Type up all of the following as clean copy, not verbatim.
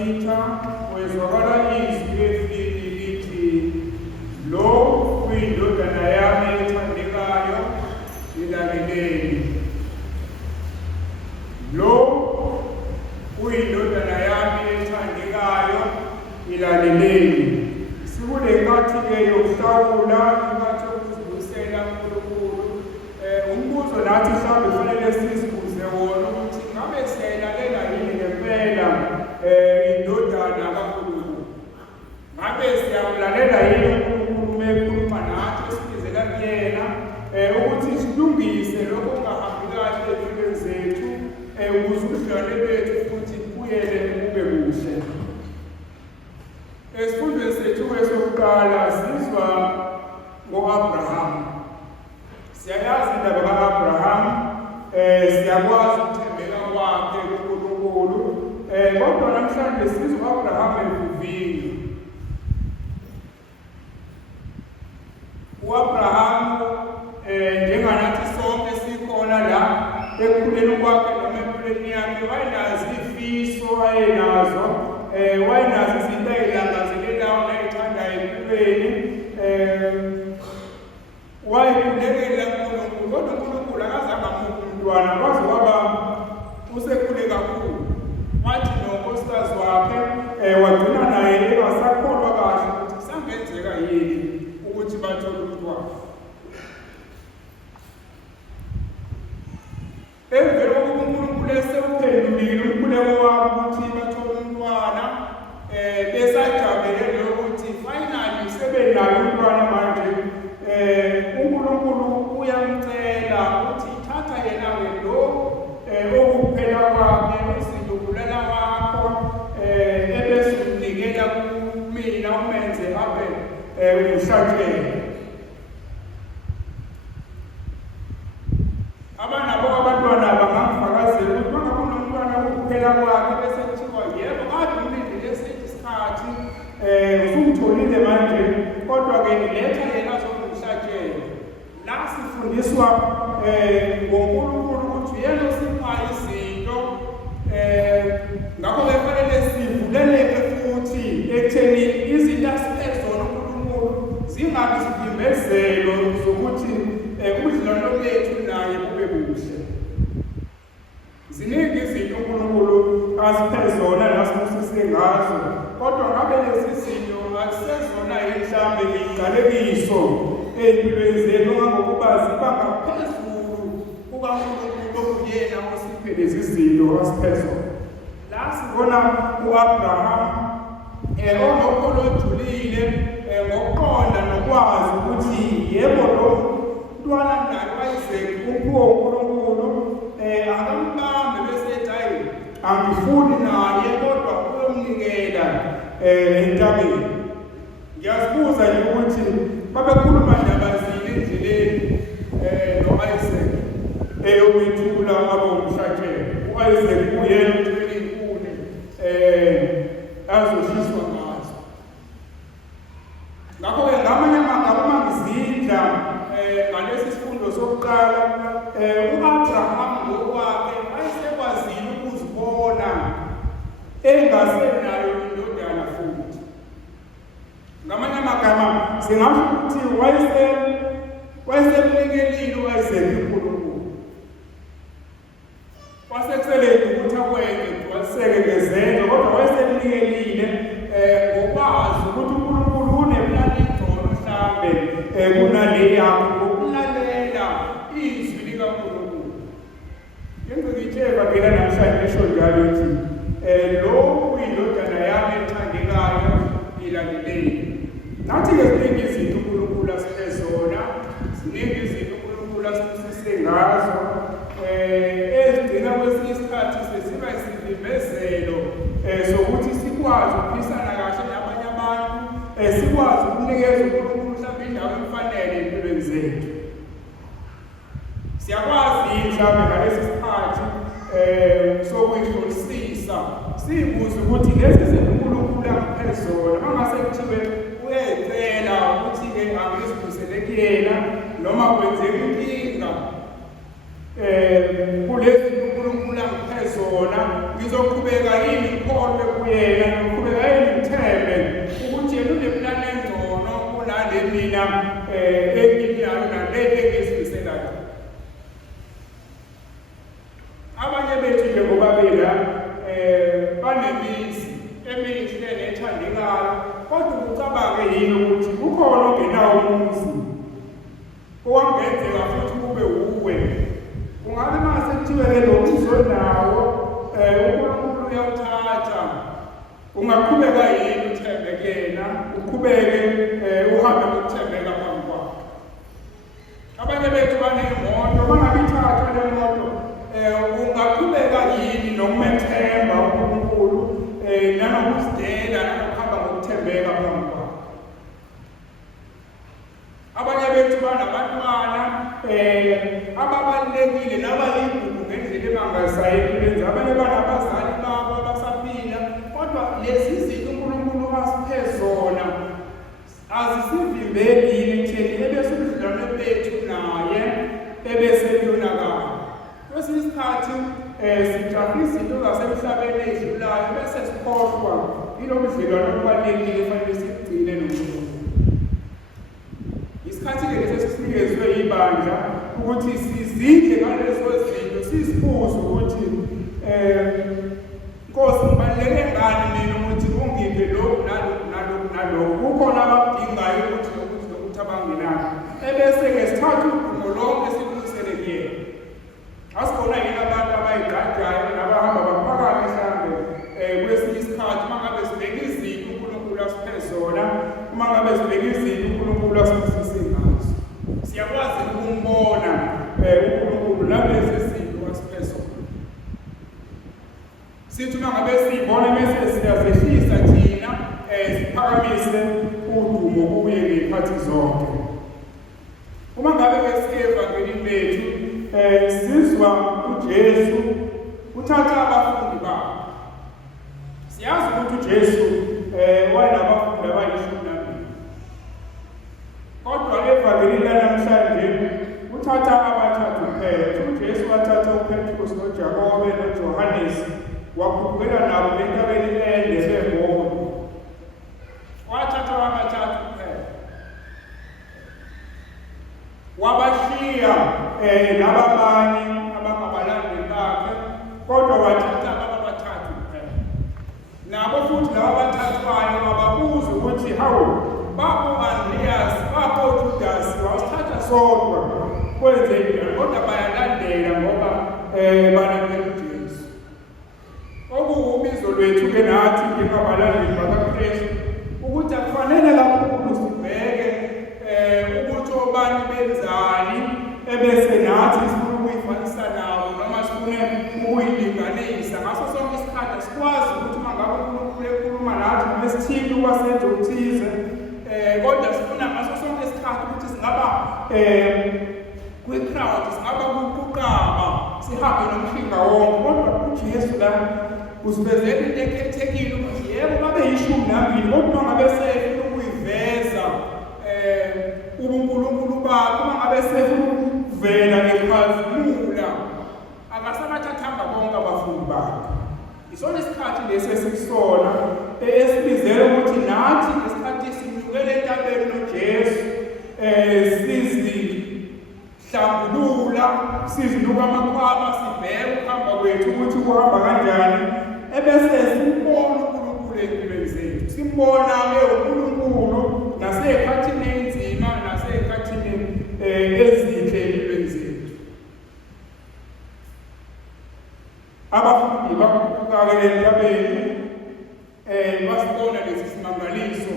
sitha wezwakala izwi efini lithi, lo uyindodana yami ethandekayo, ilaleleni. Lo uyindodana yami ethandekayo, ilaleleni. Sikule nkathi-ke yokuhlawula, inkathi yokuzibuyisela uNkulunkulu. Umbuzo nathi mhlawumbe kufanele sizibuze wona ukuthi ngabe siyayilalela yini ngempela indodana kaNkulunkulu. Ngabe siyamlalela yini uNkulunkulu uma ekhuluma nathi esibizela kuyena ukuthi silungise lokho okungahambi kahle empilweni zethu ukuze ubudlelwano bethu futhi buyele bube kuhle. Esifundweni sethu sokuqala sizwa ngo-Abraham. Siyayazi indaba ka-Abraham, siyakwazi ukuthembeka kwakhe kuNkulunkulu, kodwa namhlanje sizwa u-Abraham evivinyo. U-Abraham njenganathi sonke sikhona la ekukhuleni kwakhe noma empilweni yakhe wayenazo izifiso ayenazo, wayenazo izinto ayilangazelelayo nayithandayo empilweni, wayekhulekela uNkulunkulu, kodwa uNkulunkulu akazange amuphe umntwana kwaze kwaba usekhule kakhulu. Wathi nonkosikazi wakhe wagcina naye engasakholwa kahle ukuthi kusangenzeka yini ukuthi bathole umntwana. Emveni kokuba uNkulunkulu esewuphendulile umkhuleko wabo ukuthi bathole umntwana, besajabulele ukuthi finally sebenalo umntwana manje, uNkulunkulu uyamcela ukuthi thatha yena-ke lo okuphela kwakhe uzindubulala wakho, ebese umnikela kumina umenze abe umhlatshelo. Abanabo abantwana bangangifakazela ukuthi bangabe unomntwana wokuphela kwakhe bese kuthiwa yebo kade umlindile esinye isikhathi, usumtholile manje, kodwa-ke letha yena azomhlatshelo. La sifundiswa ngoNkulunkulu ukuthi uyena osiphayo izinto, ngakho-ke kufanele sivuleleke futhi ekutheni izinto asipezona uNkulunkulu zingabi zivimbezelo zokuthi ubudlelwano bethu naye bube buhle. Ziningi izinto uNkulunkulu asiphe zona nasibusise ngazo, kodwa ngabe lezi zinto akusezona mhlawumbe ngiyigqalekiso ey'mpilweni zethu ngangokuba ziba ngaphezulu kukaNkulunkulu okuyena osiphe lezi zinto asiphe zona. La sibona u-Abraham onokholo ojulile, ngokuqonda nokwazi ukuthi yebo lo mntwana naye wayizeke uphiwe uNkulunkulu, akambambe bese ethi hayi angifuni naye kodwa uyomnikela entabeni. Ngiyazibuza nje ukuthi babekhuluma ndaba zini endleleni no-Isaac eyomithula abe umhlatshelo. U-Isaac uyena uthwele inkuni azoshiswa ngazo. Ngakho-ke ngamanye amagama uma ngizidla ngalesi sifundo sokuqala, u-Abraham ngokwakhe wayesekwazile ukuzibona engasenayo indodana futhi. Ngamanye amagama singasho ukuthi wayesemnikelile u-Isaac uNkulunkulu. Wasekuseleni ukuthi akwenze waliseke ngezenzo, kodwa wayesemnikelile ngokwazi ukuthi uNkulunkulu uneplani engcono mhlambe kunale yakho ngokulalela izwi likaNkulunkulu. Ngiyenzekitsheva ngena namhlanje esho njalo ukuthi lo uyindodana yami ethandekayo, ilaleleni. Nathi-ke ziningi izinto uNkulunkulu asiphe zona, ziningi izinto uNkulunkulu asibusise ngazo, ezigcina kwesinye isikhathi seziba isivimbezelo sokuthi sikwazi ukuphisana kahle nabanye abantu, sikwazi ukunikeza uNkulunkulu mhlawumbe indawo efanele empilweni zethu. Siyakwazi mhlawumbe ngalesi sikhathi sokuyihlolisisa siyibuze ukuthi lezi zinto uNkulunkulu angiphe zona, mangase kuthiwe uyayicela ukuthi-ke angizibuyisele kuyena noma kwenzeka inkinga kulezi zinto uNkulunkulu angiphe zona, ngizoqhubeka yini ngikholwe kuyena, ngizoqhubeka yini ngithembe ukuthi yena uneplani engcono kunale mina enginayo nale engizifiselayo. Abanye bethu nje ngoba bela banemizi emihle nethandekayo, kodwa ucabange yini ukuthi ukhona ongenawo umuzi owangenzeka futhi kube uwe? Ungabe mase kuthiwe lo uzonawo uNkulunkulu uyawuthatha, ungaqhubeka yini uthembe kuyena, uqhubeke uhambe ngokuthembeka phambi kwakhe? Abanye bethu baney'moto, bangabe ithathwa le moto, ungaqhubeka yini nokumethemba uNkulunkulu nanokuzidela nanokuhamba ngokuthembeka phambi kwakhe? Abanye bethu banabantwana ababalulekile nabayigugu ngendlela emangazayo empilweni. Abanye banabazali babo abasaphila, kodwa lezi zinto uNkulunkulu asiphe zona azisivimbeli ekutheni ebese ubudlelwano bethu naye ebese buyonakala. Kwesinye isikhathi sijahe izinto zasemhlabeni ezidlulayo bese sikhohlwa yilo budlelwano obubalulekile efanele sigcine noNkulunkulu. Isikhathi-ke lesi esinikezwe ibandla ukuthi sizidle ngalezo zinto, sizibuze ukuthi Nkosi, ngibaluleke ngani mina ukuthi ungiphe lokhu nalokhu nalokhu nalokhu? Kukhona abakudingayo ukuthi nokuthi abangenayo. Ebese-ke sithathe udumo lonke silungisele kuyena. Asikhona yini abantu abayigqajayo nabahamba baphakame mhlambe kwesinye isikhathi uma ngabe sibeka izinto uNkulunkulu asiphe zona, uma ngabe sibeka izinto uNkulunkulu asifise ngazo, siyakwazi ukumbona uNkulunkulu nalezi zinto asiphe zona. Sithi uma ngabe siyibona bese siyazehlisa thina siphakamise udumo kuye ngey'khathi zonke. Uma ngabe siye evangelini lethu sizwa uJesu uthatha abafundi bakhe. Siyazi ukuthi uJesu wayelabafundi abayishumi nambili, kodwa evangelini lanamhlanje uthatha abathathu kuphela. uJesu wathatha uPetrus noJakobe noJohannes wakhuphukela nabo entabeni ende bebodwa. Wathatha abathathu kuphela, wabashiya nababanye abangabalandeli bakhe, kodwa wathatha abathathu kuphela. Nabo futhi laba abathathwayo wababuza ukuthi, hawu, babo Andreas, babo Judas, wasithatha sodwa kwenze njani? Kodwa bayalandela ngoba balandela uJesu. Okuwubizo lwethu-ke nathi njengabalandeli bakaKristu ukuthi akufanele kakhulu sibheke ukuthi obani benzani ebese nathi sifuna ukuyifanisa nabo noma sifune ukuyilinganisa. Ngaso sonke isikhathi sikwazi ukuthi uma ngabe uNkulunkulu ekhuluma nathi noma esithini ukwasenza okuthize, kodwa sifuna ngaso sonke isikhathi ukuthi singaba kwi-crowd, singaba kuqaba, sihambe nomhinga wonke. Kodwa uJesu la usivezela into ekhethekile ukuthi yebo babe yishumi nambili, kodwa uma ngabe sefuna ukuyiveza ubuNkulunkulu bakho, uma ngabe sefuna ukuvela ngekhazimula, akasabathathanga bonke abafundi bakhe. Isona isikhathi lesi esikusona esibizela ukuthi nathi ngesikhathi sinyukele entabeni noJesu sizihlambulula, sizinuka amakhwaba, sibheke ukuhamba kwethu ukuthi kuhamba kanjani, ebese simbona uNkulunkulu ey'mpilweni zethu, simbona-ke uNkulunkulu nasey'khathini enzima nasey'khathini ezinhle ey'mpilweni zethu. Abafundi bakhuphuka-ke entabeni basibona lesi simangaliso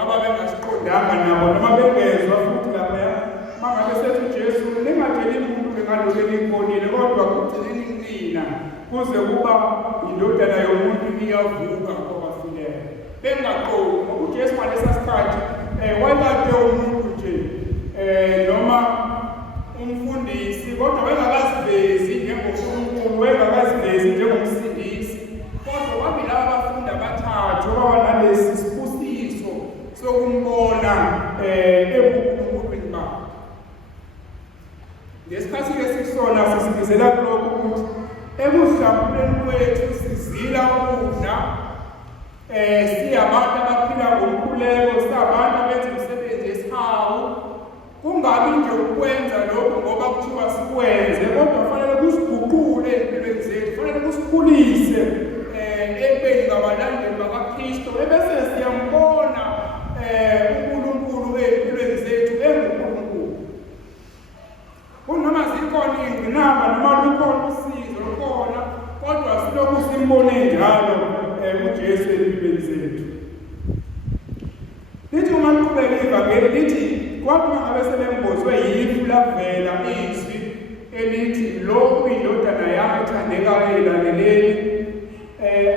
ababengasiqondanga nabo noma bengezwa futhi laphaya. Uma ngabe sethi uJesu lingatsheli muntu ngalokhu eliyibonile, kodwa kugcineni nina kuze kuba indodana yomuntu iyavuka kwabafileyo. Bengaqondi ngoba uJesu ngalesa sikhathi wayekade umuntu nje noma umfundisi, kodwa wayengakazivezi njengoNkulunkulu, wayengakazivezi njengomsindisi. Kodwa babili abafundi abathathu babanalesi sibusiso sokumbona ebuNkulunkulwini bakhe. Ngesikhathi-ke sikusona sisibizela kulokhu ukuthi ekuhlambuleni kwethu sizila ukudla, siyabantu abaphila ngomkhuleko, siyabantu abenza imisebenzi yesihawu. Kungabi nje ukwenza lokho ngoba kuthiwa sikwenze, kodwa kufanele kusiguqule empilweni zethu, kufanele kusikhulise ekubeni ngabalandeli bakaKristu, ebese siyambona uNkulunkulu empilweni zethu enguNkulunkulu. Kunoma zikhona iy'ngqinamba noma lukhona usizo lukhona, kodwa silokhu simbone njalo uJesu empilweni zethu. Lithi uma liqhubeka ivangeli lithi kwathi uma ngabe sebembozwe yifu lavela izwi elithi lo kuyindodana yami ethandekayo eyilaleleni,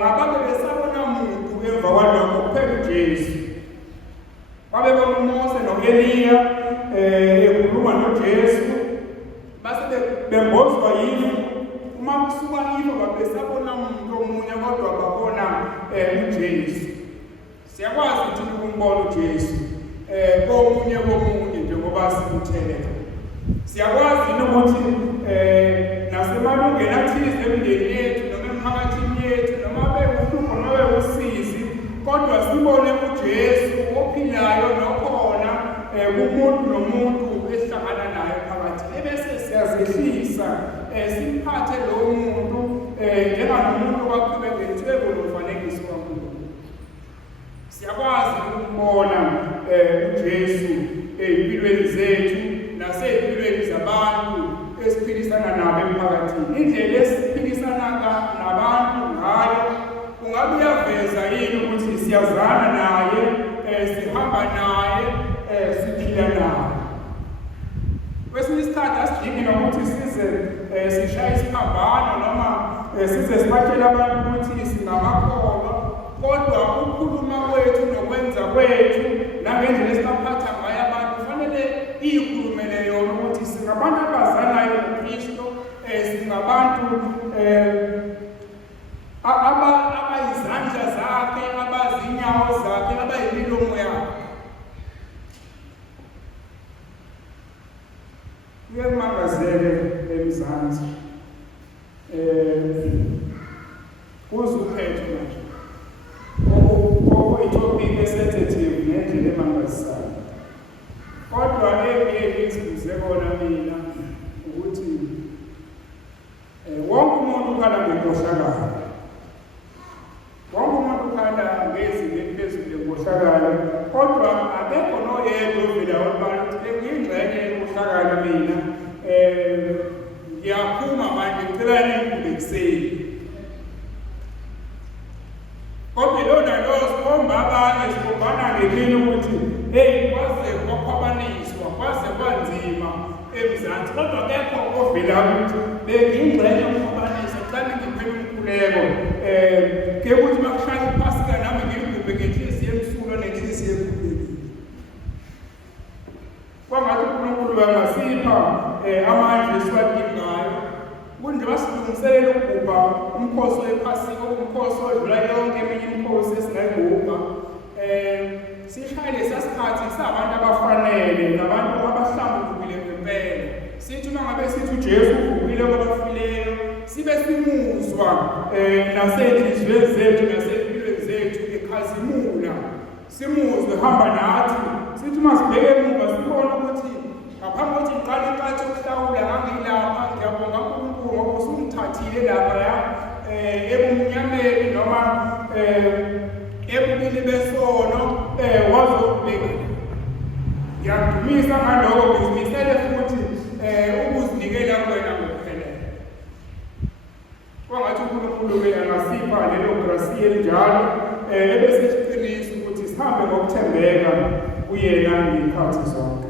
ababe besabona muntu emva kwalokho kuphela uJesu. Babebona uMose no-Eliya ekhuluma noJesu, base bembozwa yifu. Uma kusuka yifu babesabona umuntu omunye kodwa babona uJesu. Siyakwazi ukuthi ukumbona uJesu komunye njengoba simthelela. Siyakwazi ukuthi nasemalungeni athize emndeni yethu noma emphakathini yethu noma bewuhlupho noma bewusizi, kodwa sibone uJesu ophilayo nokhona kumuntu nomuntu esihlangana naye phakathi. Ebese siyazehlisa simphathe lo muntu njenganomuntu owaqhube ngethwebo lomfanekiso kaNkulunkulu. Siyakwazi ukubona uJesu ey'mpilweni zethu nasey'mpilweni zabantu esiphilisana nabo emphakathini. Indlela esiphilisana nabantu ngayo kungabe uyaveza yini ukuthi siyazana naye, sihamba naye, siphila naye. Kwesinye isikhathi asidingi nokuthi size sishaye isiphambano noma size sibatshele abantu ukuthi singamakholwa, kodwa ukukhuluma kwethu nokwenza kwethu nangendlela esibaphatha ngayo abantu kufanele iyikhulumele yona ukuthi singabantu abazanayo noKristu, singabantu abayizandla zakhe, abazinyawo zakhe, abayimilomo yakhe. Kuyamangazeke eMzansi kuzukhetho manje itopic esensitive ngendlela emangazisayo, kodwa engiye ngizibuze kona mina ukuthi wonke umuntu ukhala ngenkohlakalo, wonke umuntu ukhala ngezinto eliphezulu lenkohlakalo, kodwa akekho noyedwa ovela obala ukuthi ngiyingxenye yenkohlakalo mina, ngiyaphuma manje ngicela nivuke ekuseni. Kodwa lona lo sikhomba abanye sikhombana ngemini ukuthi kwaze kwakhwabaniswa, kwaze kwanzima eMzansi, kodwa akekho ovela ukuthi bengiyingxenye yokukhwabanisa, ngicela ngiphele umkhuleko ke ukuthi makushaya iPhasika nami ngiyigubhe ngenhliziyo emsulwa nenhliziyo ekhulekile. Kwangathi uNkulunkulu bangasipha amandla esiwadingayo kunjengoba silungiselela ukugubha umkhosi wePhasika, umkhosi odlula yonke eminye imikhosi esingayigubha. Sishaye lesa sikhathi sabantu abafanele nabantu abahlambulukile ngempela. Sithi uma ngabe sithi uJesu uvukile kwabafileyo, sibe simuzwa nasey'nhliziyweni zethu nasey'mpilweni zethu ekhazimula, simuzwe hamba nathi. Sithi uma sibheke emuva sibone ukuthi ngaphambi kokuthi ngiqale inkathi yokuhlawula ngangilapha, ngiyabonga uNkulunkulu ngoba usungithathile laphaya ebumnyameni noma ebubini besono wazokubeka. Ngiyakudumisa ngaloko, ngizimisele futhi ukuzinikela kuwena ngokuphelele. Kwangathi uNkulunkulu-ke angasipha lelo grasiya elinjalo, ebese siqinisa ukuthi sihambe ngokuthembeka kuyena ngey'khathi zonke.